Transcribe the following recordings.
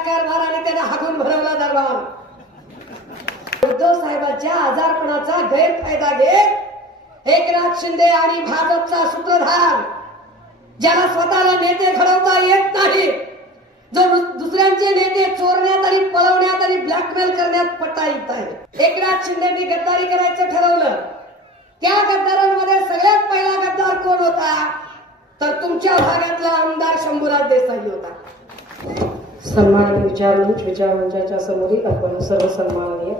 कारभाराने त्यांना हाकून भरवला दरबार. उद्धव साहेबांच्या आजारपणाचा गैरफायदा घेत एकनाथ शिंदे आणि भाजपचा सूत्रधार, ज्याला स्वतःला नेते घडवता येत नाही, जो दुसऱ्यांचे नेते चोरण्यात आणि पळवण्यात आणि ब्लॅकमेल करण्यात पटाईत आहे. एकनाथ शिंदेंनी गद्दारी करायचं ठरवलं. त्या गद्दारांमध्ये सगळ्यात पहिला गद्दार कोण होता तर तुमच्या भागातला आमदार शंभूराज देसाई होता. सन्माननीय विचारमंचाच्या समोरील आपण सर्व सन्माननीय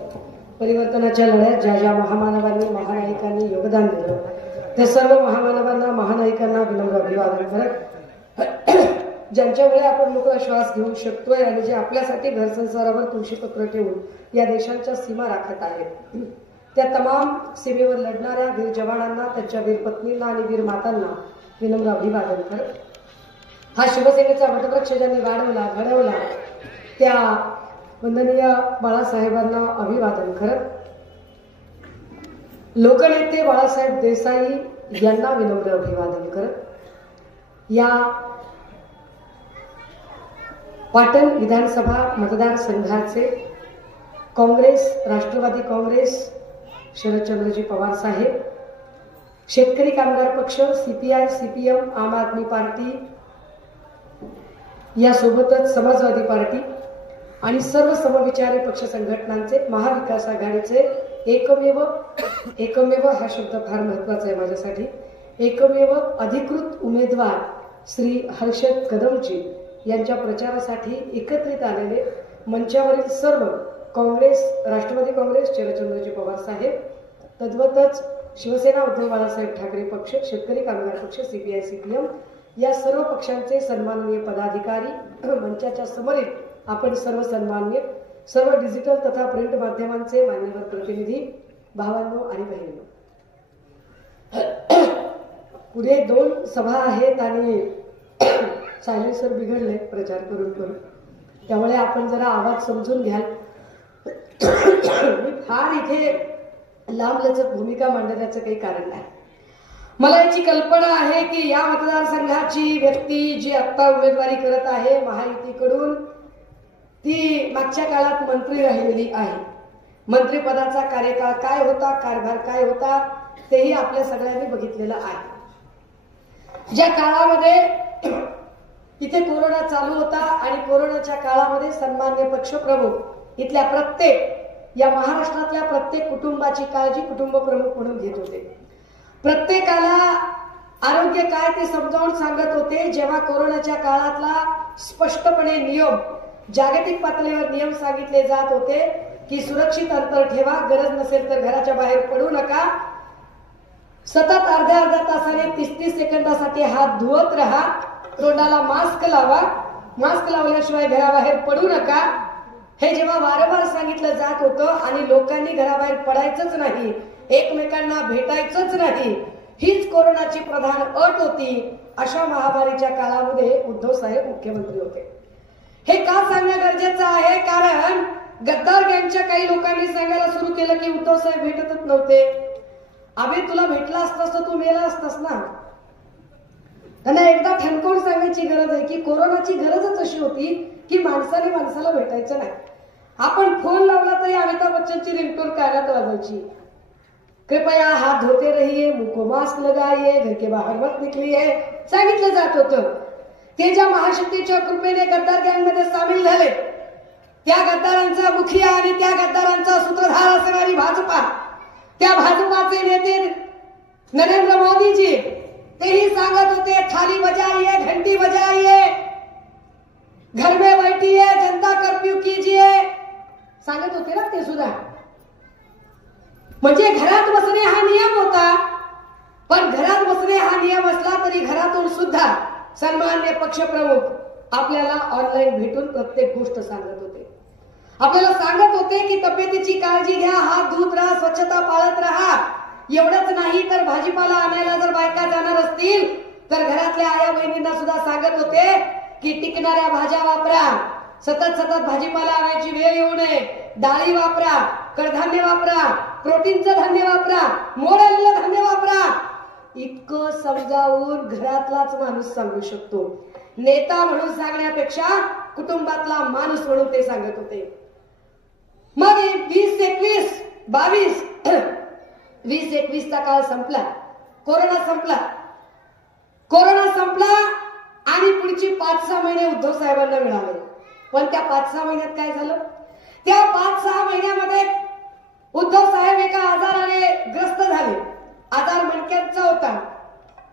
परिवर्तनाच्या लढ्यात ज्या ज्या महामानवांनी महानायकांनी योगदान दिलं त्या सर्व महामानवांना महानायकांना विनम्र अभिवादन करत, ज्यांच्यामुळे आपण मोकळा श्वास घेऊ शकतोय आणि जे आपल्यासाठी घरसंसारावर तुळशीपत्र ठेवून या देशांच्या सीमा राखत आहेत, त्या तमाम सीमेवर लढणाऱ्या वीर जवानांना, त्यांच्या वीर पत्नींना आणि वीर मातांना विनम्र अभिवादन करत, हा शिवसेनेचा वटवृक्ष ज्यांनी वाढवला घडवला त्या वंदनीय बाळासाहेबांना अभिवादन करत, लोकनेते बाळासाहेब देसाई यांना विनम्र अभिवादन करत, या पाटण विधानसभा मतदारसंघाचे काँग्रेस, राष्ट्रवादी काँग्रेस, शरदचंद्रजी पवार साहेब, शेतकरी कामगार पक्ष, सीपीआय, सीपीएम, आम आदमी पार्टी, यासोबतच समाजवादी पार्टी आणि सर्व समविचारी पक्ष संघटनांचे, महाविकास आघाडीचे एकमेव हा शब्द फार महत्वाचा आहे माझ्यासाठी, एकमेव अधिकृत उमेदवार श्री हर्षद कदमजी यांच्या प्रचारासाठी एकत्रित आलेले मंचावरील सर्व काँग्रेस, राष्ट्रवादी काँग्रेस, शरदचंद्रजी पवार साहेब, तद्वतच शिवसेना उद्धव बाळासाहेब ठाकरे पक्ष, शेतकरी कामगार पक्ष, सीपीआय, सीपीएम या सर्व पक्षांचे सन्माननीय पदाधिकारी, मंचाच्या समोरील आपण सर्व सन्माननीय सर्व डिजिटल तथा प्रिंट माध्यमांचे मान्यवर प्रतिनिधी, भावांनो आणि बहिणींनो, पुढे 2 सभा आहेत आणि सायलेन्सर बिघडले प्रचार करून करून, त्यामुळे आपण जरा आवाज समजून घ्याल. मी फार इथे लांबलचक भूमिका मांडण्याचं काही कारण नाही. मला याची कल्पना आहे की या मतदारसंघाची व्यक्ती जी आत्ता उमेदवारी करत आहे महायुतीकडून, ती मागच्या काळात मंत्री राहिलेली आहे. मंत्रिपदाचा कार्यकाळ काय होता, कारभार काय होता तेही आपल्या सगळ्यांनी बघितलेलं आहे. ज्या काळामध्ये इथे कोरोना चालू होता आणि कोरोनाच्या काळामध्ये सन्मान्य पक्षप्रमुख इथल्या प्रत्येक, या महाराष्ट्रातल्या प्रत्येक कुटुंबाची काळजी कुटुंब प्रमुख म्हणून घेत होते. प्रत्येकाला आरोग्य काय ते समजावून सांगत होते. जेव्हा कोरोनाच्या काळातला स्पष्टपणे नियम, जागतिक पातळीवर नियम सांगितले जात होते की सुरक्षित अंतर ठेवा, गरज नसेल तर घराच्या बाहेर पडू नका, सतत अर्ध्या तासाने 30-30 सेकंदासाठी हात धुवत राहा, तोंडाला मास्क लावा, मास्क लावल्याशिवाय घराबाहेर पडू नका, हे जेव्हा वारंवार सांगितलं जात होतं आणि लोकांनी घराबाहेर पडायचंच नाही, एकमेकांना भेटायचंच नाही, हीच कोरोनाची प्रधान अट होती, अशा महामारीच्या काळामध्ये उद्धव साहेब मुख्यमंत्री होते. हे का सांगणं गरजेचं आहे कारण गद्दार गँगच्या काही लोकांनी सांगायला सुरू केलं की उद्धव साहेब भेटतच नव्हते. अबे तुला भेटला असतास तर तू मेला असतास ना. त्यांना एकदा ठणकावून सांगायची गरज आहे की कोरोनाची गरजच अशी होती की माणसाने माणसाला भेटायचं नाही. आपण फोन लावला तरी अमिताभ बच्चनची रिंगटोन कानात वाजायची, कृपया हात धोते रहिए, मुंह को मास्क लगाइए, घर के बाहर मत निकलिए, सांगितलं जात होतं. ते ज्या महाशक्तीच्या कृपेने गद्दार गँगमध्ये सामील झाले, त्या गद्दारांचा मुखिया आणि त्या गद्दारांचा सूत्रधार असणारी भाजपा, त्या भाजपाचे नेते नरेंद्र मोदीजी, तेही सांगत होते थाली बजाइए, घंटी बजाइए, घर में बैठिए, जनता कर्फ्यू कीजिए, सांगत होते ना ते सुद्धा. म्हणजे घरात बसणे हा नियम होता, पण घरात बसणे हा नियम असला तरी घरातून सुद्धा सन्मान्य पक्षप्रमुख आपल्याला ऑनलाईन भेटून प्रत्येक गोष्ट सांगत होते. आपल्याला सांगत होते की तब्येतीची काळजी घ्या, हात धुत राहा, स्वच्छता पाळत राहा. एवढंच नाही तर भाजीपाला आणायला जर बायका जाणार असतील तर घरातल्या आया बहिणींना सुद्धा सांगत होते की टिकणाऱ्या भाज्या वापरा, सतत भाजीपाला आणायची वेळ येऊ नये, डाळी वापरा, कडधान्य वापरा, प्रोटीनचं धान्य वापरा, मोड आलेलं धान्य वापरा. इतकं समजावून घरातलाच माणूस सांगू शकतो. नेता म्हणून सांगण्यापेक्षा कुटुंबातला माणूस म्हणून ते सांगत होते. मग 20-21 चा काळ संपला. कोरोना संपला आणि पुढची 5-6 महिने उद्धव साहेबांना मिळाले. पण त्या 5-6 महिन्यात काय झालं? त्या 5-6 महिन्यामध्ये उद्धव साहेब एका आजाराने ग्रस्त झाले. आजार मणक्याचा होता.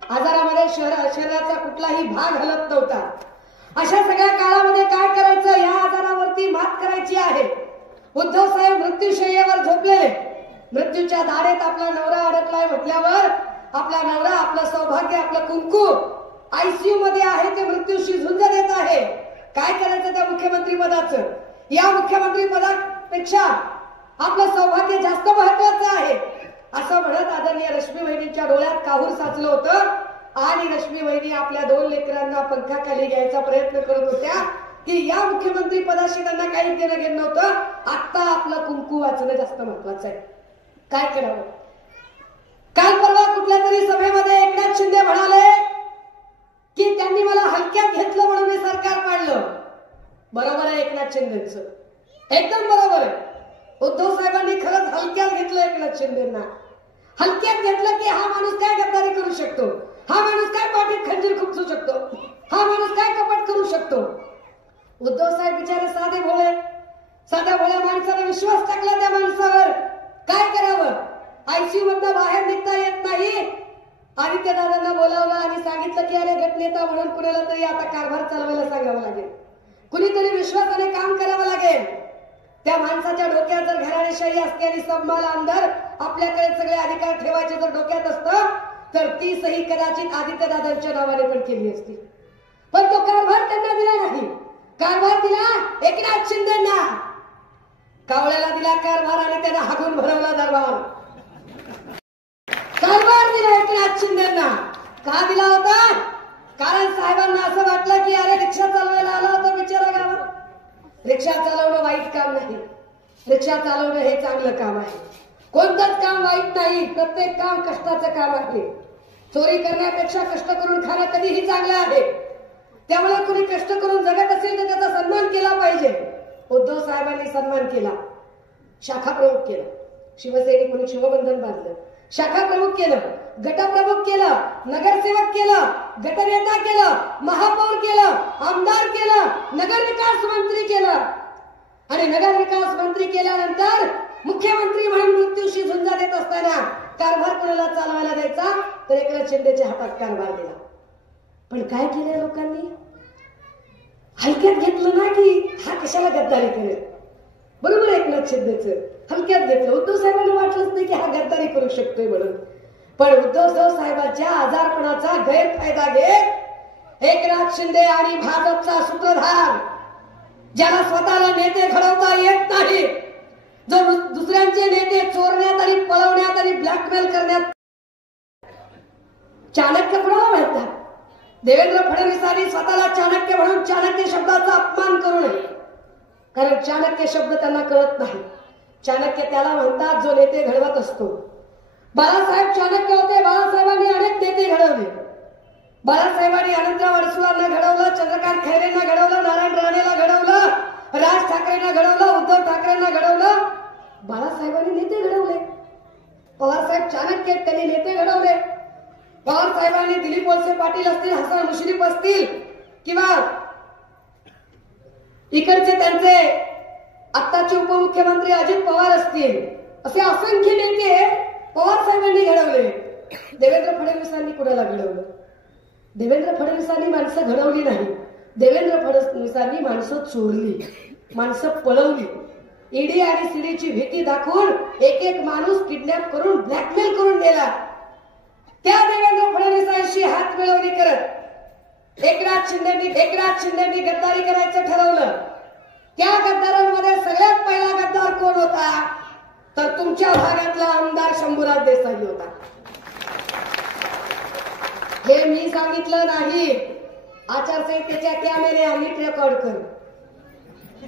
आजारामध्ये शरीराचा कुठलाही भाग हलत नव्हता. अशा सगळ्या काळामध्ये काय करायचं? या आजारावरती मात करायची आहे. उद्धव साहेब मृत्यूशय्येवर झोपलेले. मृत्यूच्या दाढेत आपला नवरा अडकलाय म्हटल्यावर आपला नवरा, आपलं सौभाग्य, आपलं कुंकू आयसीयू मध्ये आहे. ते मृत्यूशी झुंज देत आहे. काय करायचं त्या मुख्यमंत्री पदाचं? या मुख्यमंत्री पदापेक्षा आपलं सौभाग्य जास्त महत्वाचं आहे असं म्हणत आदरणीय रश्मी वहिनींच्या डोळ्यात काहूर साचलं होतं आणि रश्मी वहिनी आपल्या 2 लेकरांना पंखाखाली घ्यायचा प्रयत्न करत होत्या की या मुख्यमंत्री पदाशी त्यांना काही देणं घेणं नव्हतं. आता आपलं कुंकू वाचणं जास्त महत्वाचं आहे. काय करावं? काल परवा कुठल्या तरी सभेमध्ये एकनाथ शिंदे म्हणाले की त्यांनी मला हलक्यात घेतलं म्हणून मी सरकार पाडलं. बरोबर आहे एकनाथ शिंदेचं, एकदम बरोबर आहे. उद्धव साहेबांनी खरंच हलक्यात घेतलं एकनाथ शिंदेना. हलक्यात घेतलं की हा माणूस काय गद्दारी करू शकतो, हा माणूस काय पाठीत खंजीर खुपसू शकतो, हा माणूस काय कपट करू शकतो. उद्धव साहेब बिचारे साधे भोळे, साध्या भोळ्या माणसाने विश्वास टाकला त्या माणसावर. काय करावं? आयसीयू मधनं बाहेर निघता येत नाही. आणि त्या दादांना बोलावलं आणि सांगितलं की अरे गटनेता म्हणून कुणाला तरी आता कारभार चालवायला सांगावं लागेल, कुणीतरी विश्वासाने काम करावं लागेल. त्या माणसाच्या डोक्यात जर घराणेशाही असते आणि संभाल आमदार आपल्याकडे सगळे अधिकार ठेवायचे जर डोक्यात असतं तर ती सही कदाचित आदित्यदादांच्या नावाने पण केली असती. पण तो कारभार त्यांना दिला नाही. कारभार दिला एकनाथ शिंदेना. कावळ्याला दिला कारभार आणि त्यांना हागून भरवला दरबार. कारभार दिला एकनाथ शिंदेना. का दिला होता? कारण साहेबांना असं वाटलं की अरे रिक्षा चालवायला आला होता बिचारा गावात. रिक्षा चालवणं वाईट काम नाही, रिक्षा चालवणं हे चांगलं काम आहे. कोणतंच काम वाईट नाही, प्रत्येक काम कष्टाचं काम आहे. चोरी करण्यापेक्षा कष्ट करून खाणं कधीही चांगलं आहे. त्यामुळे कुणी कष्ट करून जगत असेल तर त्याचा सन्मान केला पाहिजे. उद्धव साहेबांनी सन्मान केला. शाखा प्रमुख केलं, शिवसैनिकांनी शिवबंधन बांधलं, शाखा प्रमुख केलं, गटप्रमुख केलं, नगरसेवक केलं, गटनेता केलं, महापौर केलं, आमदार केलं, नगर विकास मंत्री केलं. आणि नगर विकास मंत्री केल्यानंतर मुख्यमंत्री म्हणून मृत्यूशी झुंज देत असताना कारभार कोणाला चालवायला द्यायचा तर एकनाथ शिंदेच्या हातात कारभार दिला. पण काय केलं लोकांनी? हलक्यात घेतलं ना की हा कशाला गद्दारी करेल. बरोबर एकनाथ शिंदेचं हलक्यात घेतलं. उद्धव साहेबांना वाटलंच नाही की हा गद्दारी करू शकतोय म्हणून. पण उद्धव साहेबांच्या आजारपणाचा गैरफायदा घेत एकनाथ शिंदे आणि भाजपचा सूत्रधार, ज्याला स्वतःला नेते घडवता येत नाही, जो दुसऱ्यांचे नेते चोरण्यात आणि पळवण्यात आणि ब्लॅकमेल करण्यात चाणक्य कुणाला म्हणतात? देवेंद्र फडणवीसांनी स्वतःला चाणक्य म्हणून चाणक्य शब्दाचा अपमान करू नये. कारण चाणक्य शब्द त्यांना कळत नाही. चाणक्य त्याला म्हणतात जो नेते घडवत असतो. बाळासाहेब चाणक्य होते. बाळासाहेबांनी अनेक नेते घडवले. बाळासाहेबांनी अनंतराव अडसुळांना घडवलं, चंद्रकांत खैरेंना घडवलं, नारायण राणेला घडवलं, राज ठाकरेंना घडवलं, उद्धव ठाकरेंना घडवलं. बाळासाहेबांनी नेते घडवले. पवारसाहेब चाणक्य आहेत, त्यांनी नेते घडवले. पवार साहेबांनी दिलीप वळसे पाटील असतील, हसन मुश्रीफ असतील किंवा इकडचे त्यांचे आत्ताचे उपमुख्यमंत्री अजित पवार असतील, असे असंख्य नेते पवार साहेबांनी घडवले. देवेंद्र फडणवीसांनी कुणाला घडवलं? देवेंद्र फडणवीसांनी माणसं घडवली नाही. देवेंद्र फडणवीसांनी माणसं चोरली, माणसं पळवली. ईडी आणि सीडीची भीती दाखवून एक एक माणूस किडनॅप करून ब्लॅकमेल करून गेला. त्या देवेंद्र फडणवीसांशी हात मिळवणी करत एकनाथ शिंदेनी गद्दारी करायचं ठरवलं. त्या गद्दारांमध्ये सगळ्यात पहिला गद्दार कोण होता? तर तुमच्या भागातला आमदार शंभूराज देसाई होता. हे मी सांगितलं नाही, आचारसंहितेच्या कॅमेरे आम्ही रेकॉर्ड कर.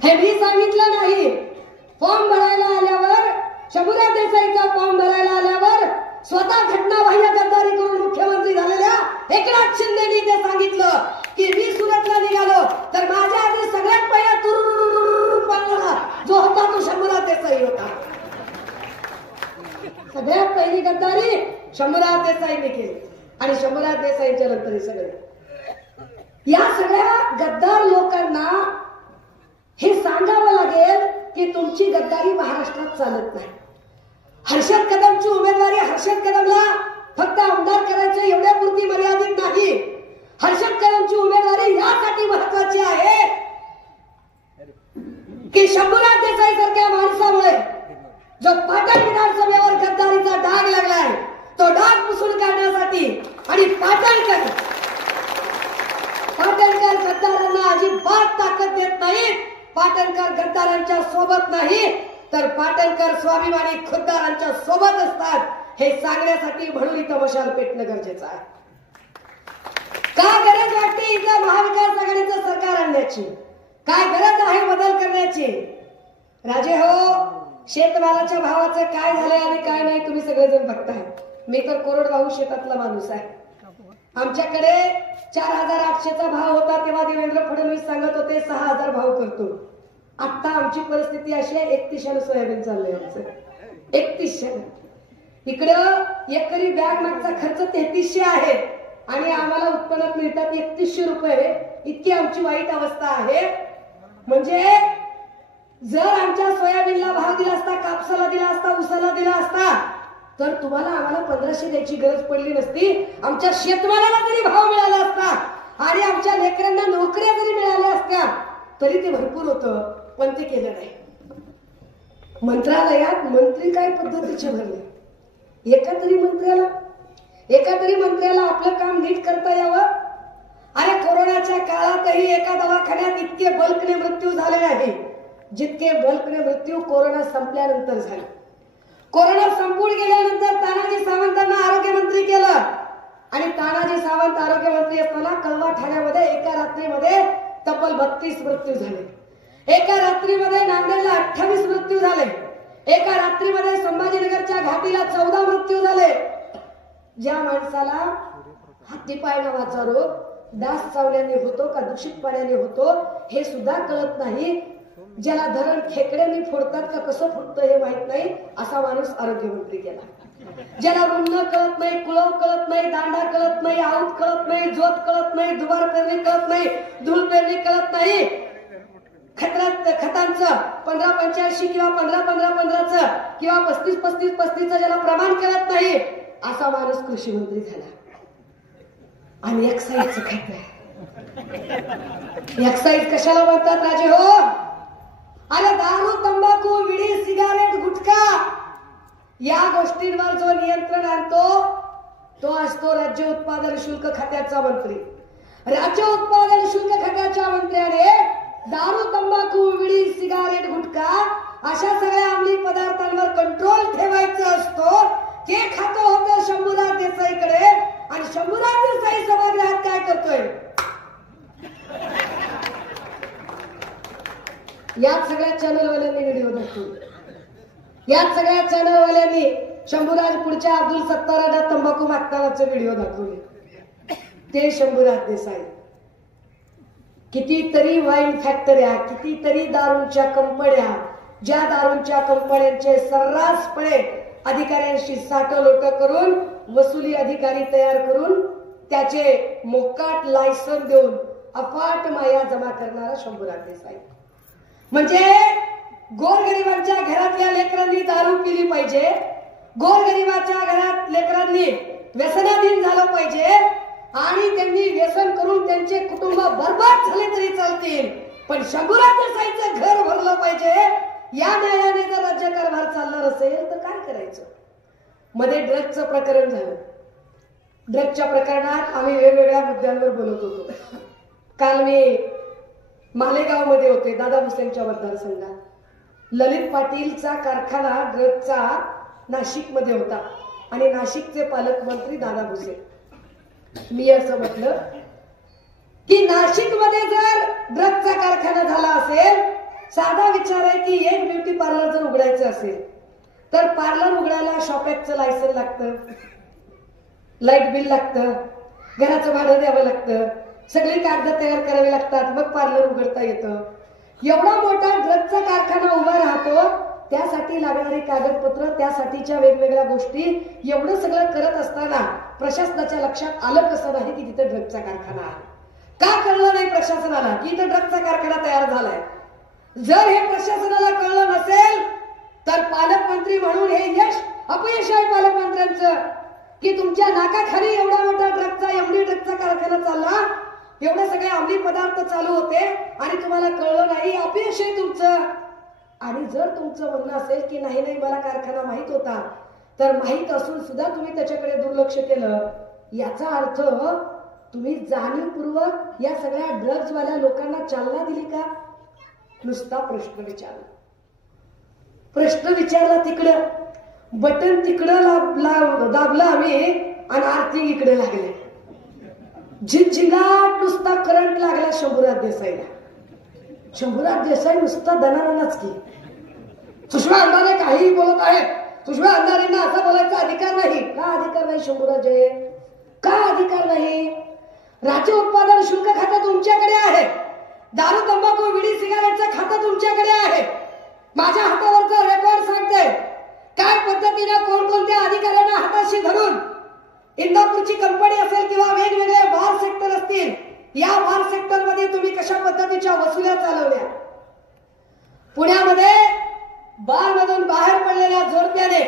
हे मी सांगितलं नाही. फॉर्म भरायला आल्यावर, शंभूराज देसाईचा फॉर्म भरायला आल्यावर स्वतः घटनाबाह्य गद्दारी करून मुख्यमंत्री झालेल्या एकनाथ शिंदेनी ते सांगितलं की मी सुरतला निघालो तर माझ्या आधी सगळ्यात गद्दारी शंभूराज देसाईंनी केली आणि शंभूराज देसाईंच्या नंतर हे सगळे. या सगळ्या गद्दार लोकांना हे सांगावं लागेल की तुमची गद्दारी महाराष्ट्रात चालत नाही. हर्षद कदमची उमेदवारी हर्षद कदमला फक्त आमदार करायचं एवढ्यापुरती मर्यादित नाही. हर्षद कदमची उमेदवारी यासाठी महत्वाची आहे की शंभूराज देसाई सारख्या माणसामुळे जो पाटण विधानसभेवर गद्दारीचा डाग लागलाय तो डाग पुसून काढण्यासाठी आणि पाटणकर गद्दारांना अजिबात ताकद देत नाहीत. पाटणकर गद्दारांच्या सोबत नाही तर पाटणकर स्वाभिमानी खुद्दारांच्या सोबत असतात हे सांगण्यासाठी म्हणून इथं मशाल पेटणं गरजेचं आहे. का गरज वाटते इथं महाविकास आघाडीचं सरकार आणण्याची? काय गरज आहे बदल करण्याची? राजे हो, शेतमालाच्या भावाचं काय झालंय आणि काय नाही तुम्ही सगळेजण बघताय. मी तर कोरडवाहू शेतातला माणूस आहे. आमच्याकडे 4800चा भाव होता तेव्हा देवेंद्र फडणवीस सांगत होते 6000 भाव करतो. आता आमची परिस्थिती अशी आहे 3100 सोयाबीन चाललंय आमचं. 3100 इकडं एकरी बॅग मागचा खर्च 3300 आहे आणि आम्हाला उत्पन्नात मिळतात 3100 रुपये. इतकी आमची वाईट अवस्था आहे. म्हणजे जर आमच्या सोयाबीनला भाव दिला असता, कापसाला दिला असता, उसाला दिला असता तर तुम्हाला आम्हाला 1500 द्यायची गरज पडली नसती. आमच्या शेतमालाला जरी भाव मिळाला असता आणि आमच्या लेकरांना नोकऱ्या जरी मिळाल्या असत्या तरी ते भरपूर होतं, पण ते केलं नाही. मंत्रालयात मंत्री काय पद्धतीचे भरले. एका तरी मंत्र्याला आपलं काम नीट करता यावं. अरे कोरोनाच्या काळातही एका दवाखान्यात इतके बल्कने मृत्यू झाले नाही जितके बल्कने मृत्यू कोरोना संपल्यानंतर झाले. कोरोना संपून गेल्यानंतर तानाजी सावंतांना आरोग्यमंत्री केलं आणि तानाजी सावंत आरोग्यमंत्री असताना कळवा ठाण्यामध्ये एका रात्रीमध्ये तब्बल 32 मृत्यू झाले. एका रात्रीमध्ये नांदेडला 28 मृत्यू झाले. एका रात्रीमध्ये संभाजीनगरच्या घाटीला 14 मृत्यू झाले. ज्या माणसाला हत्तीपाय नावाचा रोग डास चावल्याने होतो का दूषित पाण्याने होतो हे सुद्धा कळत नाही, ज्याला धरण खेकड्यांनी फोडतात का कसं फुटतं हे माहित नाही, असा माणूस आरोग्यमंत्री केला. ज्याला रुग्ण कळत नाही, कुळव कळत नाही, दांडा कळत नाही, आऊत कळत नाही, जोत कळत नाही, दुबार पेरणी कळत नाही, धूळ पेरणी कळत नाही, खतांचं 15-85 किंवा 15-15-15चं किंवा 35-35-35चं ज्याला प्रमाण कळत नाही असा माणूस कृषी मंत्री झाला. आणि एक्साईजचं खत नाही. एक्साईज कशाला म्हणतात राजे हो? अरे दारू, तंबाखू, विडी, सिगारेट, गुटखा या गोष्टींवर जो नियंत्रण आणतो तो असतो राज्य उत्पादन शुल्क खात्याचा मंत्री. राज्य उत्पादन शुल्क खात्याच्या मंत्र्याने दारू, तंबाखू, विडी, सिगारेट, गुटखा अशा सगळ्या अंमली पदार्थांवर कंट्रोल ठेवायचा असतो. ते खातं होतं शंभूराज देसाईकडे आणि शंभूराज देसाई सभागृहात काय करतोय? याच सगळ्या चॅनलवाल्यांनी व्हिडिओ दाखवले. याच सगळ्या चॅनलवाल्यांनी शंभूराज पुढच्या अब्दुल सत्ताराला तंबाखू मागतानाचे व्हिडिओ दाखवले. ते शंभूराज देसाई. कितीतरी वाईन फॅक्टऱ्या, कितीतरी दारूंच्या कंपन्या, ज्या दारूंच्या कंपन्यांचे सर्रासपणे अधिकाऱ्यांशी साठलोट करून वसुली अधिकारी तयार करून त्याचे मोकाट लायसन देऊन अफाट माया जमा करणारा शंभूराज देसाई. म्हणजे गोरगरिबांच्या घरातल्या लेकरांनी दारू पिली पाहिजे, गोरगरिबाच्या घरात लेकरांनी व्यसनाधीन झालं पाहिजे आणि त्यांनी व्यसन करून त्यांचे कुटुंब बर्बाद झाले तरी चालतील, पण शंभूराज देसाईचं घर भरलं पाहिजे. या न्यायाने जर राज्यकारभार चालणार असेल तर काय करायचं? मध्ये ड्रग्जचं प्रकरण झालं. ड्रग्जच्या प्रकरणात आम्ही वेगवेगळ्या मुद्द्यांवर बोलत होतो. काल मी मालेगाव मध्ये होते, दादा भुसेंच्या मतदारसंघात. ललित पाटीलचा कारखाना ड्रग्जचा नाशिक मध्ये होता आणि नाशिकचे पालकमंत्री दादा भुसे. मी असं म्हटलं की नाशिक मध्ये जर ड्रग्जचा कारखाना झाला असेल, साधा विचार आहे की एक ब्युटी पार्लर जर उघडायचं असेल तर पार्लर उघडायला शॉपॅकचं लायसन लागतं, लाईट बिल लागतं, घराचं भाडं द्यावं लागतं, सगळी कागद तयार करावी लागतात, मग पार्लर उघडता येतं. एवढा मोठा ड्रग्जचा कारखाना उभा राहतो त्यासाठी लागणारी कागदपत्र, त्यासाठीच्या वेगवेगळ्या गोष्टी, एवढं सगळं करत असताना प्रशासनाच्या लक्षात आलं कसं नाही की तिथे ड्रगचा कारखाना आहे? का कळलं नाही प्रशासनाला की इथं ड्रगचा कारखाना तयार झालाय? जर हे प्रशासनाला कळलं नसेल तर पालकमंत्री म्हणून हे अपयश आहे पालकमंत्र्यांचं की तुमच्या नाकाखाली एवढा मोठा एवढी ड्रगचा कारखाना चालला, एवढे सगळे अंमली पदार्थ चालू होते आणि तुम्हाला कळलं नाही, अपयश आहे तुमचं. आणि जर तुमचं म्हणणं असेल की नाही नाही मला कारखाना माहित होता, तर माहित असून सुद्धा तुम्ही त्याच्याकडे दुर्लक्ष केलं, याचा अर्थ तुम्ही जाणीवपूर्वक या सगळ्या ड्रग्जवाल्या लोकांना चालना दिली का? नुसता प्रश्न विचारला तिकडं, बटन तिकडं दाबलं आम्ही आणि आर्थिंग इकडे लागले. झिंझिंगाट नुसता करंट लागला शंभूराज देसाईला. शंभूराज देसाई नुसता दणानच की सुषमा अंधारे काहीही बोलत आहेत, सुषमा अंधारेंना असं बोलायचा अधिकार नाही. का अधिकार नाही शंभूराजे? का अधिकार नाही? राज्य उत्पादन शुल्क खातं तुमच्याकडे आहे, दारू तंबाखू विडी सिगारेटचं खातं तुमच्याकडे आहे. माझ्या हातावरचा रेकॉर्ड सांगते काय पद्धतीने कोणकोणत्या अधिकाऱ्यांना हाताशी धरून इंदापूरची कंपनी असेल किंवा वेगवेगळे बार सेक्टर असतील, या बार सेक्टर मध्ये तुम्ही कशा पद्धतीच्या वसुल्या चालवल्या. पुण्यामध्ये बार मधून बाहेर पडलेल्या जोडप्याने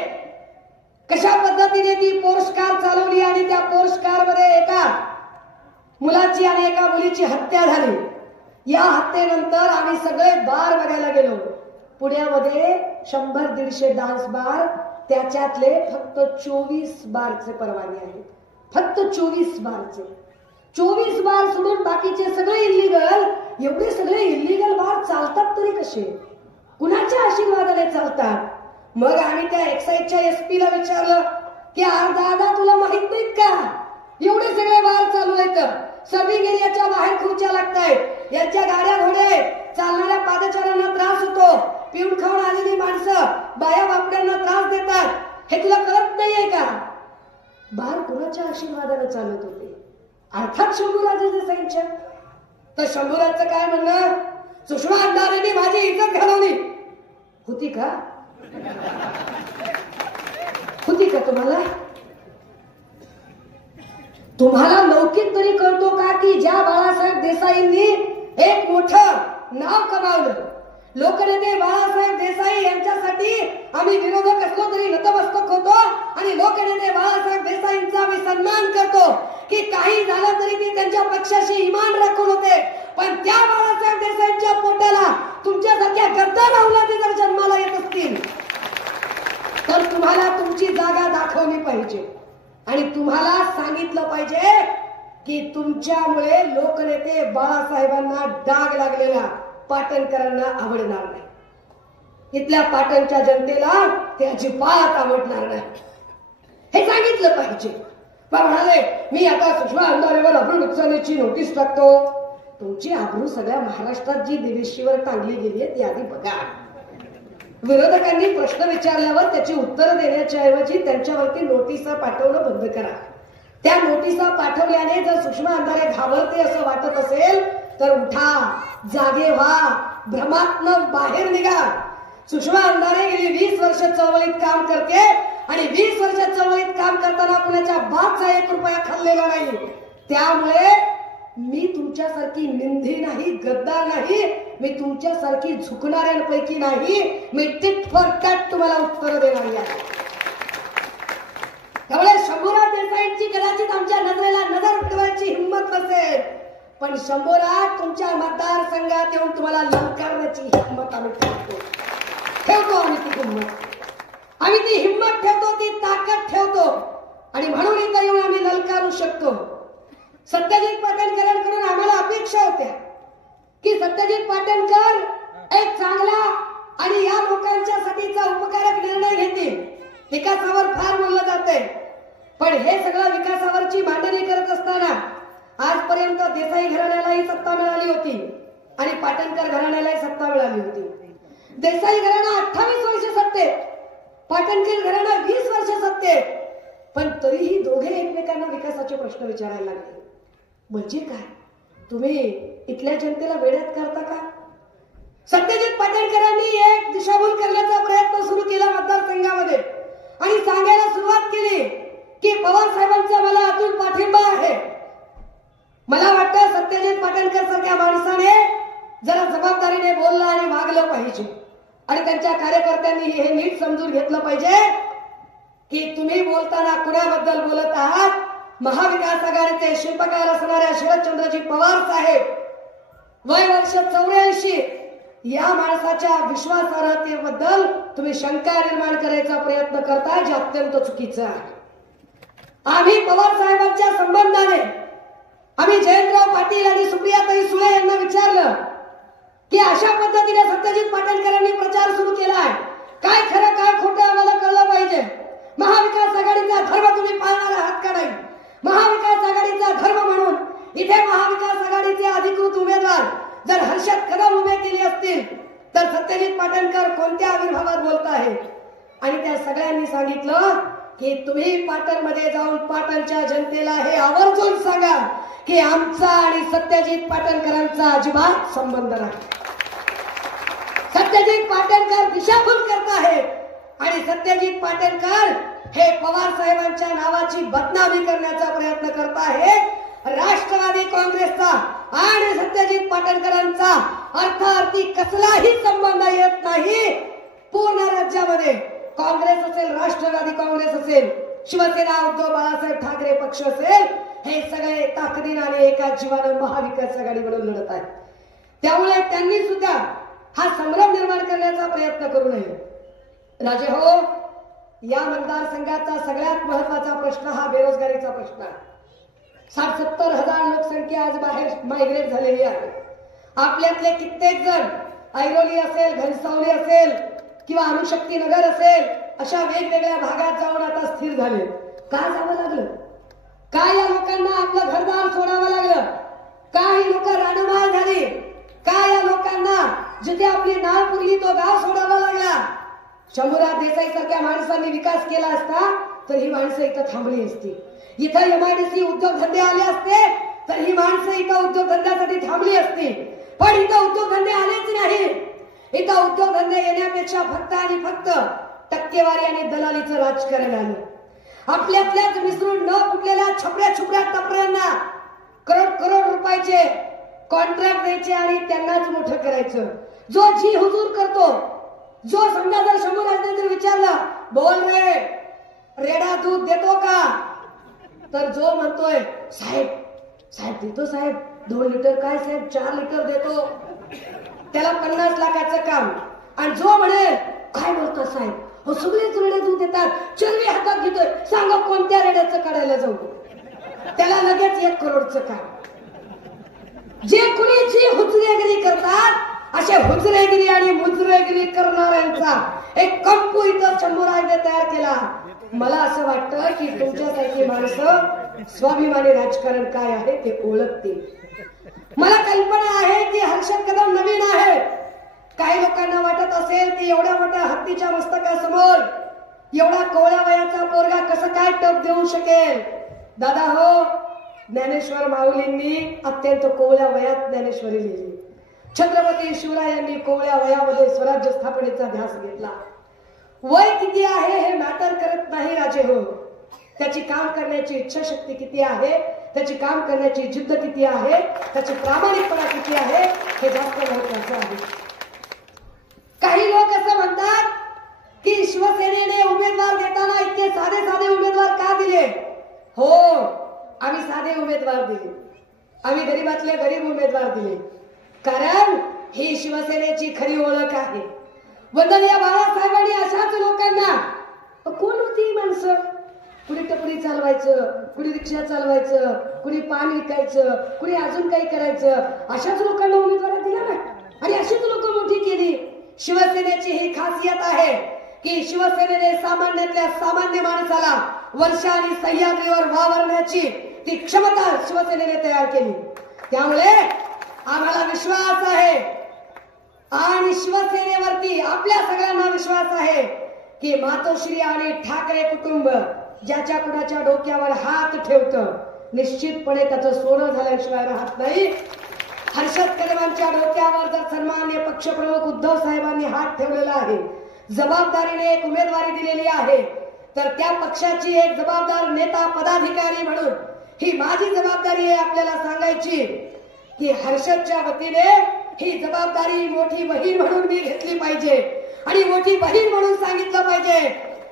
कशा पद्धतीने ती पोर्श कार चालवली आणि त्या पोर्श कार मध्ये एका मुलाची आणि एका मुलीची हत्या झाली. या हत्येनंतर आम्ही सगळे बार बघायला गेलो. पुण्यामध्ये 100-150 डान्स बार, त्याच्यातले फक्त 24 बारचे परवाने आहेत. फक्त 24 बारचे. 24 बार सोडून बाकीचे सगळे इल्लीगल. एवढे सगळे इल्लीगल बार चालतात तरी कसे? कुणाच्या आशीर्वादाने चालतात? मग आम्ही त्या एक्साईजच्या एसपीला विचारलं की दादा तुला माहित नाहीत का एवढे सगळे बार चालू आहेत, सर्विंग एरियाच्या बाहेर खुर्च्या लागतायत, यांच्या गाड्या घोडे, चालणाऱ्या पादचाऱ्यांना त्रास होतो, पिऊन खाऊन आलेली माणसं बाया बापड्यांना त्रास देतात, हे तुला कळत नाहीये का? बार कुणाच्या आशीर्वादाने चालत होते? अर्थात शंभूराजे देसाईंच्या. तर शंभूराजचं काय म्हणणं? सुषमा अंधारेंनी माझी इज्जत घालवली. होती का? होती का तुम्हाला लौकिक तरी कळतो का की ज्या बाळासाहेब देसाईंनी एक मोठं नाव कमावलं, लोकनेते बाळासाहेब देसाई यांच्यासाठी आम्ही विरोधक असलो तरी नतमस्तक होतो आणि लोकनेते बाळासाहेब देसाईंचा आम्ही सन्मान करतो की काही झालं तरी ते त्यांच्या पक्षाशी इमान राखून होते. पण त्या बाळासाहेब देसाईंच्या पोटाला तुमच्यासारख्या गद्दार अवलादी जर जन्माला येत असतील तर तुम्हाला तुमची जागा दाखवली पाहिजे आणि तुम्हाला सांगितलं पाहिजे की तुमच्यामुळे लोकनेते बाळासाहेबांना डाग लागलेला पाटणकरांना आवडणार नाही. इथल्या पाटणच्या जनतेला ते अजिबात आवडणार नाही, हे सांगितलं पाहिजे. म्हणाले मी आता सुषमा अंधारेवर अब्रू नुकसानीची नोटीस टाकतो. तुमची आबरू सगळ्या महाराष्ट्रात जी दिवेशीवर टांगली गेली आहे ती आधी बघा. विरोधकांनी प्रश्न विचारल्यावर त्याची उत्तर देण्याच्या ऐवजी त्यांच्यावरती नोटिसा पाठवणं बंद करा. त्या नोटिसा पाठवल्याने जर सुषमा अंधारे घाबरते असं वाटत असेल तर उठा, जागे व्हा, भ्रमातनं बाहेर निघा. सुषमा अंधारे गेली 20 वर्ष चळवळीत काम करते आणि 20 वर्ष चळवळीत काम करताना कुणाच्या बापचा 1 रुपया खाल्लेला नाही. त्यामुळे मी तुमच्यासारखी निंदी नाही, गद्दार नाही, मी तुमच्यासारखी झुकणाऱ्यांपैकी नाही. मी टिट फॉर टॅट तुम्हाला उत्तर देणारी आहे. त्यामुळे शंभूराज देसाईंची कदाचित आमच्या नजरेला नजर ठेवायची हिंमत नसेल, पण शंभूराज तुमच्या मतदारसंघात येऊन तुम्हाला ललकारण्याची हिंमत आम्ही ठेवतो आम्ही ती हिंमत ठेवतो, ती ताकद ठेवतो आणि म्हणून इथं येऊन आम्ही ललकारू शकतो. सत्यजित पाटणकरांकडून आम्हाला अपेक्षा होत्या की सत्यजित पाटणकर एक चांगला आणि या लोकांच्यासाठीचा उपकारक निर्णय घेतील. विकासावर फार बोललं जाते, पण हे सगळं विकासावरची मांडणी करत असताना आजपर्यंत देसाई घराण्यालाही सत्ता मिळाली होती आणि पाटणकर घराण्यालाही सत्ता मिळाली होती. देसाई घराणा 28 वर्ष सत्तेत, पाटणकर घराणा 20 वर्ष सत्तेत, पण तरीही दोघे एकमेकांना विकासाचे प्रश्न विचारायला लागले. म्हणजे काय? तुम्ही इथल्या जनतेला वेड्यात करता का? सत्यजित पाटणकरांनी एक दिशाभूल करण्याचा प्रयत्न पाहिजे आणि त्यांच्या कार्यकर्त्यांनी हे नीट समजून घेतलं पाहिजे की तुम्ही बोलताना कुणाबद्दल बोलत आहात. महाविकास आघाडीचे शिल्पकार असणाऱ्या शरदचंद्रजी पवार साहेब वय वर्ष 84 या माणसाच्या विश्वासार्हतेबद्दल तुम्ही शंका निर्माण करायचा प्रयत्न करताय, जे अत्यंत चुकीचं आहे. आम्ही पवार साहेबांच्या संबंधाने आम्ही जयंतराव पाटील आणि सुप्रियाताई सुळे यांना विचारलं की अशा पद्धतीने सत्यजित पाटणकरांनी प्रचार सुरू केलाय, काय खरं काय खोटं आम्हाला कळलं पाहिजे. महाविकास आघाडीचा धर्म तुम्ही पाळणार आहात का नाही. महाविकास आघाडीचा धर्म म्हणून इथे महाविकास आघाडीचे अधिकृत उमेदवार जर हर्षद कदम उभे केले असतील तर सत्यजित पाटणकर कोणत्या आविर्भावात बोलत आहे. आणि त्या सगळ्यांनी सांगितलं की तुम्ही पाटणमध्ये जाऊन पाटणच्या जनतेला हे आवर्जून सांगा की आमचा आणि सत्यजित पाटणकरांचा अजिबात संबंध नाही. सत्यजित पाटणकर दिशाभूल करत आहेत आणि सत्यजित पाटणकर हे पवार साहेबांच्या नावाची बदनामी करण्याचा प्रयत्न करत आहेत. राष्ट्रवादी काँग्रेसचा आणि सत्यजित पाटणकरांचा अर्थार्थी कसलाही संबंध येत नाही. पूर्ण राज्यामध्ये काँग्रेस असेल, राष्ट्रवादी काँग्रेस असेल, शिवसेना, उद्धव बाळासाहेब ठाकरे पक्ष असेल, हे सगळे ताकदीने आणि एका जीवानं महाविकास आघाडी म्हणून लढत आहेत. त्यामुळे त्यांनी सुद्धा हा संभ्रम निर्माण करण्याचा प्रयत्न करू नये. राजे हो, या मतदारसंघाचा सगळ्यात महत्वाचा प्रश्न हा बेरोजगारीचा प्रश्न आहे. 60-70 हजार लोकसंख्या आज बाहेर मायग्रेट झालेली आहे. आपल्यातले कित्येक जण ऐरोली असेल, घनसावली असेल किंवा अणुशक्ती नगर असेल, अशा वेगवेगळ्या भागात जाऊन आता स्थिर झाले. का जावं लागलं? का या लोकांना आपलं घरदार सोडावं लागलं? का ही लोक रानमाळ झाली? का या लोकांना जिथे आपली नाळ पुरली तो गाव सोडावा लागला? शंभूराज देसाई सारख्या माणसांनी विकास केला असता तर ही माणसं इथं थांबली असती. इथं MIDC उद्योगधंदे आले असते तर ही माणसं इथं उद्योगधंद्यासाठी थांबली असती. पण इथं उद्योगधंदे आलेच नाही. इथं उद्योगधंदे येण्यापेक्षा फक्त आणि फक्त टक्केवारी आणि दलालीचं राजकारण आलं. आपल्यातल्याच मिसळून न फुटलेल्या छपऱ्या छुपऱ्या टपऱ्यांना करोड रुपयाचे कॉन्ट्रॅक्ट द्यायचे आणि त्यांनाच मोठं करायचं. जो जी हुजूर करतो, जो समजा जर शंभूराजने जर विचारलं, बोल रे रेडा दूध देतो का, तर जो म्हणतोय साहेब साहेब देतो साहेब, 2 लिटर काय साहेब 4 लिटर देतो, त्याला 50 लाखाचं काम. आणि जो म्हणेल काय बोलतो साहेब, हो सगळेच रेडे दूध देतात, चरवी हातात घेतोय, सांगा कोणत्या रेड्याचं काढायला जाऊ, त्याला लगेच 1 करोडचं काम. जे कुणी जी हुजरेगिरी करतात असे हुजरेगिरी आणि मुजरेगिरी करणाऱ्यांचा एक कंपू इथं शंभूराजने तयार केला. मला असं वाटतं की तुमच्यासारखी माणसं स्वाभिमानी राजकारण काय आहे ते ओळखतील. मला कल्पना आहे की हर्षद कदम नवीन आहे. काही लोकांना वाटत असेल की एवढ्या मोठ्या हत्तीच्या मस्तकासमोर एवढा कोवळ्या वयाचा पोरगा कसं काय टप देऊ शकेल. दादा हो, ज्ञानेश्वर माऊलींनी अत्यंत कोवळ्या वयात ज्ञानेश्वरी लिहिली. छत्रपती शिवरायांनी कोवळ्या वयामध्ये स्वराज्य स्थापनेचा ध्यास घेतला. वय किती आहे हे मॅटर करत नाही राजे हो, त्याची काम करण्याची इच्छाशक्ती किती आहे, त्याची काम करण्याची जिद्द किती आहे, त्याची प्रामाणिकपणा किती आहे हे जास्त महत्वाचं आहे. काही लोक असं म्हणतात की शिवसेनेने उमेदवार देताना इतके साधे साधे उमेदवार का दिले. हो, आम्ही साधे उमेदवार दिले, आम्ही गरीबातले गरीब उमेदवार दिले, कारण ही शिवसेनेची खरी ओळख आहे. वंदनीय बाळासाहेबांनी अशाच लोकांना, कोण होती ही माणसं, कुणी टपरी चालवायचं, कुणी रिक्षा चालवायचं, कुणी पान विकायचं, कुणी अजून काही करायचं, अशाच लोकांना उमेदवारी दिला ना आणि अशीच लोक मोठी केली. शिवसेनेची ही खासियत आहे की शिवसेनेने सामान्यातल्या सामान्य माणसाला वर्षा आणि सह्याद्रीवर वावरण्याची ती क्षमता शिवसेनेने तयार केली. त्यामुळे आम्हाला विश्वास आहे आणि शिवसेनेवरती आपल्या सगळ्यांना विश्वास आहे की मातोश्री आणि ठाकरे कुटुंब ज्याच्या कुणाच्या डोक्यावर हात ठेवतं निश्चितपणे त्याचं सोनं झाल्याशिवाय राहत नाही. हर्षद कदमांच्या डोक्यावर जर सन्माननीय पक्षप्रमुख उद्धव साहेबांनी हात ठेवलेला आहे, जबाबदारीने एक उमेदवारी दिलेली आहे, तर त्या पक्षाची एक जबाबदार नेता पदाधिकारी म्हणून ही माझी जबाबदारी आहे आपल्याला सांगायची की हर्षदच्या वतीने ही जबाबदारी मोठी बहीण म्हणून मी घेतली पाहिजे आणि मोठी बहीण म्हणून सांगितलं पाहिजे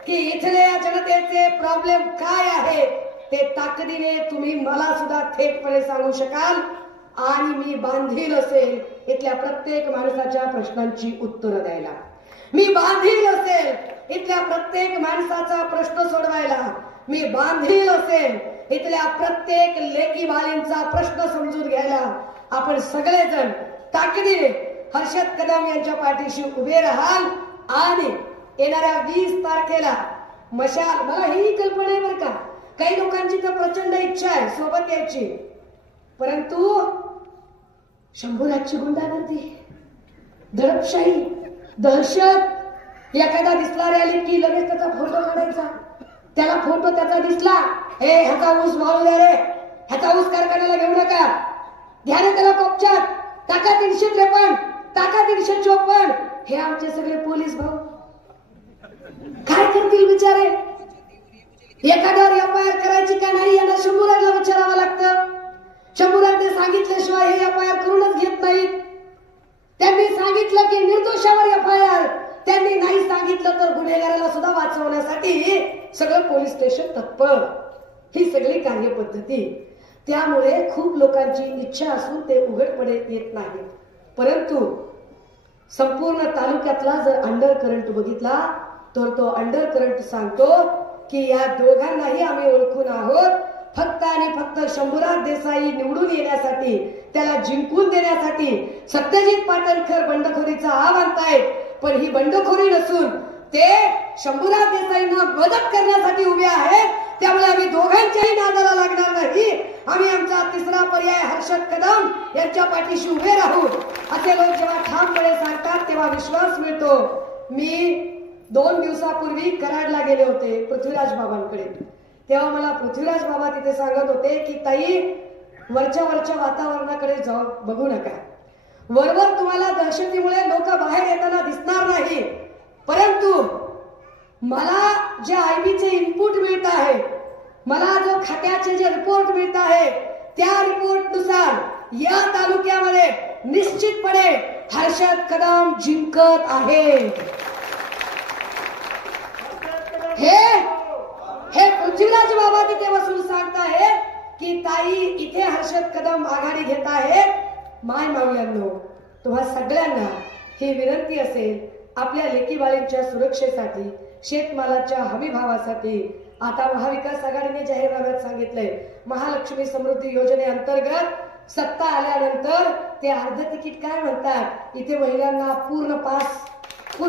की इथल्या जनतेचे प्रॉब्लेम काय आहे ते ताकदीने तुम्ही मला सुद्धा थेटपणे सांगू शकाल आणि मी बांधील असेल इथल्या प्रत्येक माणसाच्या प्रश्नांची उत्तरं द्यायला. मी बांधील असेल इथल्या प्रत्येक माणसाचा प्रश्न सोडवायला. मी बांधील असेल इथल्या प्रत्येक लेकी बाळींचा प्रश्न समजून घ्यायला. आपण सगळेजण ताकदीने हर्षद कदम यांच्या पाठीशी उभे राहाल आणि येणाऱ्या 20 तारखेला मशाल. मला ही कल्पना आहे बरं का, काही लोकांची तर प्रचंड इच्छा आहे सोबत यायची, परंतु शंभूराजची गुंडागर्दी, दडपशाही, दहशत, एखादा दिसला रॅली की लगेच त्याचा फोटो काढायचा. त्याला फोटो त्याचा दिसला, हे ह्याचा ऊस वाळू द्या रे, ह्याचा ऊस कारखान्याला घेऊ नका, घ्या रे त्याला कोपच्यात, टाका 353, टाका 354. हे आमचे सगळे पोलीस भाऊ काय करतील बिचारे? एखाद्यावर एफआयआर करायची का नाही यांना शंभूराजला विचारावं लागतं. शंभूराजने सांगितल्याशिवाय हे एफआयआर करूनच घेत नाहीत. त्यांनी सांगितलं की निर्दोषावर एफआयआर, त्यांनी नाही सांगितलं तर गुन्हेगाराला सुद्धा वाचवण्यासाठी सगळं पोलीस स्टेशन तत्पर. ही सगळी कार्यपद्धती. त्यामुळे खूप लोकांची इच्छा असून ते उघडपणे येत नाही. परंतु संपूर्ण तालुक्यातला जर अंडर करंट बघितला तर तो अंडर करंट सांगतो की या दोघांनाही आम्ही ओळखून आहोत. फक्त आणि फक्त शंभूराज देसाई निवडून येण्यासाठी, त्याला जिंकून देण्यासाठी सत्यजित पाटणकर बंडखोरीचा आव आणतायत. पण ही बंडखोरी नसून ते शंभूराज देसाईंना मदत करण्यासाठी उभे आहेत. त्यामुळे आम्ही दोघांच्याही नादाला लागणार नाही. आम्ही आमचा तिसरा पर्याय हर्षद कदम यांच्या पाठीशी उभे राहू. असे लोक जेव्हा ठामपणे सांगतात तेव्हा विश्वास मिळतो. मी 2 दिवसापूर्वी कराडला गेले होते पृथ्वीराज बाबांकडे. तेव्हा मला पृथ्वीराज बाबा तिथे सांगत होते की ताई, वरच्या वातावरणाकडे जाऊ बघू नका. वरवर तुम्हाला दहशतीमुळे लोक बाहेर येताना दिसणार नाही, परंतु मला जे आयबीचे इनपुट मिळत आहे, मला जो खात्याचे जे रिपोर्ट मिळत आहे, त्या रिपोर्टनुसार या तालुक्यामध्ये निश्चितपणे हर्षद कदम जिंकत आहे. हे पृथ्वीराज बाबा तिथे बसून सांगताय की ताई इथे हर्षद कदम आघाडी घेत आहेत. माय मावळ्यांनो, तुम्हा सगळ्यांना ही विनंती असेल, आपल्या लेकीबाळींच्या सुरक्षेसाठी, शेतमालाच्या हमी भावासाठी आता महाविकास आघाडीने जाहीरनाम्यात सांगितलंय, महालक्ष्मी समृद्धी योजनेअंतर्गत सत्ता आल्यानंतर ते अर्ध तिकीट काय म्हणतात, इथे महिलांना पूर्ण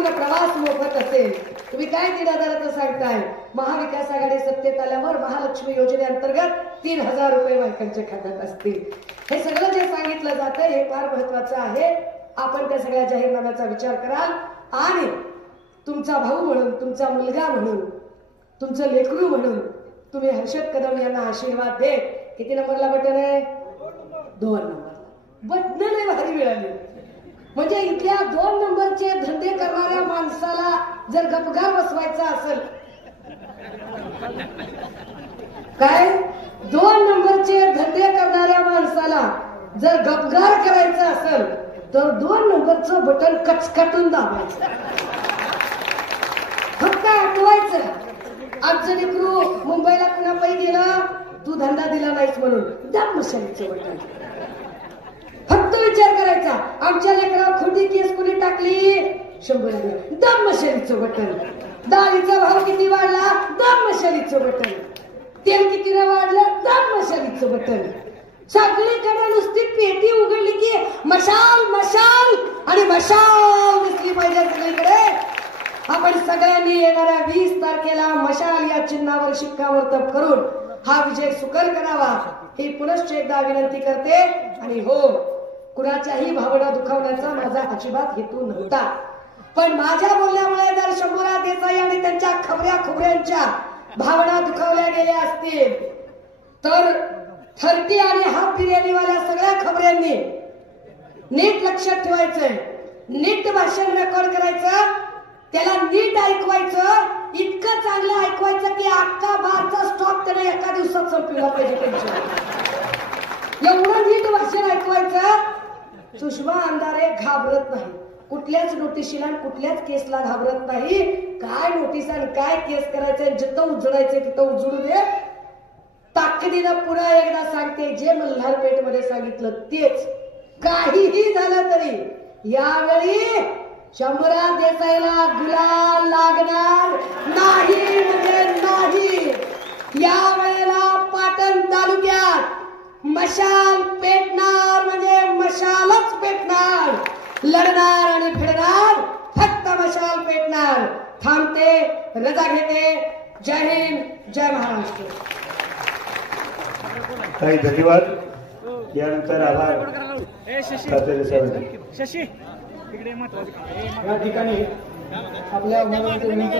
प्रवास मोफत असेल. तुम्ही काय 3,000चं सांगताय? महाविकास आघाडी सत्तेत आल्यावर महालक्ष्मी योजनेअंतर्गत 3,000 रुपये बायकांच्या खात्यात असतील. हे सगळं जे सांगितलं जातं हे फार महत्वाचं आहे. आपण त्या सगळ्या जाहीरनाम्याचा विचार कराल आणि तुमचा भाऊ म्हणून, तुमचा मुलगा म्हणून, तुमचं लेकरू म्हणून तुम्ही हर्षद कदम यांना आशीर्वाद दे. किती नंबरला बटन आहे? 2 नंबरला बटन नाही भारी मिळाली. म्हणजे इथल्या 2 नंबरचे धंदे करणाऱ्या माणसाला जर गपगार बसवायचा असेल, काय 2 नंबरचे धंदे करणाऱ्या माणसाला जर गपगार करायचं असेल तर 2 नंबरचं बटन कचकटून दाबायचं, फक्त आठवायचं. आमचं लेकरू मुंबईला पुण्यापायी गेला, तू धंदा दिला नाहीस म्हणून दाब मशालीचं बटन. फक्त विचार करायचा, आमच्या लेकरावर खोटी केस कुणी टाकली, 100 दाब मशालीचं बटन. डाळीचा भाव किती वाढला, दाब मशालीचं बटन. तेल कितीने वाढलं, दाब मशालीचं बटन. सगळीकडे नुसती पेटी उघडली की मशाल मशाल आणि मशाल दिसली पाहिजे सगळीकडे. आपण सगळ्यांनी येणाऱ्या 20 तारखेला मशाल या चिन्हावर शिक्कामोर्तब करून हा विजय सुकर करावा ही पुनश्च एकदा विनंती करते. आणि हो, कुणाच्याही भावना दुखावण्याचा माझा अजिबात हेतू नव्हता, पण माझ्या बोलण्यामुळे जर शंभूराज देसाई आणि त्यांच्या खबऱ्यांच्या भावना दुखावल्या गेल्या असतील तर 30 आणि हाफ बिर्याणीवाल्या सगळ्या खबऱ्यांनी नीट लक्षात ठेवायचंय. नीट भाषण रेकॉर्ड करायचं, त्याला नीट ऐकवायचं, इतकं चांगलं ऐकवायचं की अख्खा बारचा स्टॉक त्याने एका दिवसात संपला पाहिजे. त्यांच्या एवढं नीट भाषण ऐकवायचं सुषमा अंधारे घाबरत नाही, कुठल्याच नोटिशीला कुठल्याच केसला घाबरत नाही. काय नोटीस आणि काय केस करायचंय, जिथं उजडायचंय तिथं उजडू दे. ताकदीनं पुन्हा एकदा सांगते, जे मल्हारपेठमध्ये सांगितलं तेच. काहीही झालं तरी यावेळी शंभूराज देसाईला गुलाल लागणार नाही म्हणजे नाही. यावेळेला पाटण तालुक्यात मशाल पेटणार म्हणजे मशालच पेटणार. लढणार आणि फिरणार फक्त मशाल पेटणार. थांबते, रजा घेते. जय हिंद, जय महाराष्ट्र. काही धन्यवाद. यानंतर आभार शशी या ठिकाणी आपल्या उमेदवारांचे विनंती